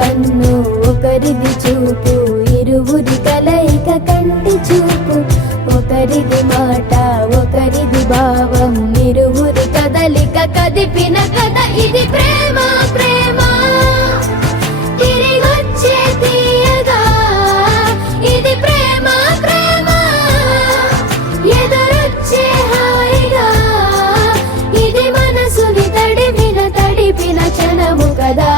కన్ను ఒకరిది చూపు, ఇరువురి కలయిక కంటి చూపు. ఒకరిది మాట ఒకరిది భావం, ఇరువురి కదలిక కదిపిన కథ ఇది ప్రేమ. ప్రేమ తిరిగొచ్చే తీయగా ఇది ప్రేమ. ప్రేమ ఎదురొచ్చే హాయిగా ఇది మనసుని తడిపిన క్షణము కదా.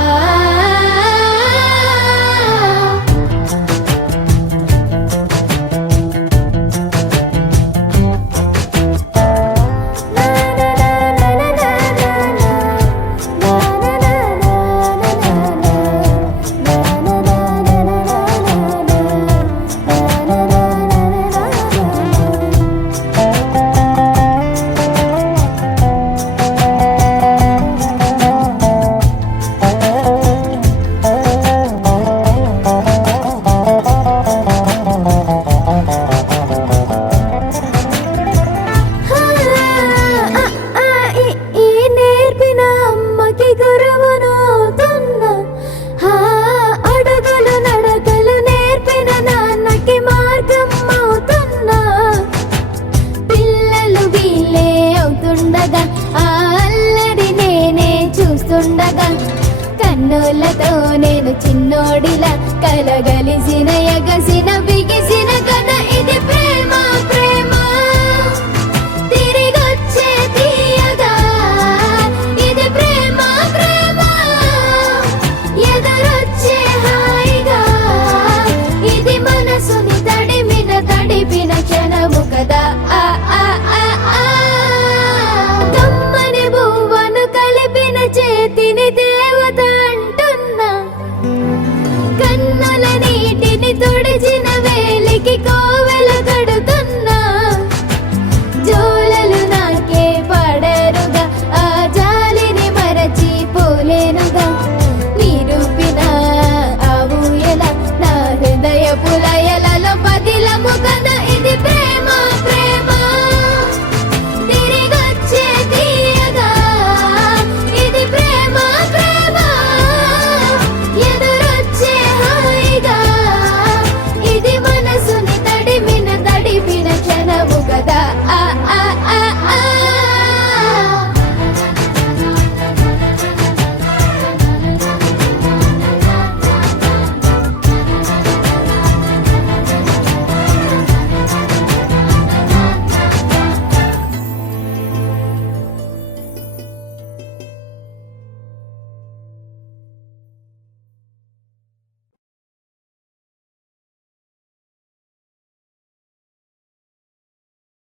కన్నులతో నేను చిన్నోడిలా కలగలిసిన ఎగసిన బిగిసిన కథ ఇది ప్రేమ. ప్రేమ తిరిగొచ్చే తీయగా ఇది ప్రేమ. ప్రేమ ఎదురొచ్చే హాయిగా ఇది మనసుని తడిపిన క్షణము కదా. కమ్మని బువ్వను కలిపిన చేతిని దేవత అంటున్నా, కన్నుల నీటిని తుడిచిన వేలికి కోవెల కడుతున్నా. జోలలు నాకే పడరుగా ఆ జాలిని మరచిపోలేనుగా. నిరూపిన ఆ ఊయల నా హృదయ పులయలలో పదిలము కదా.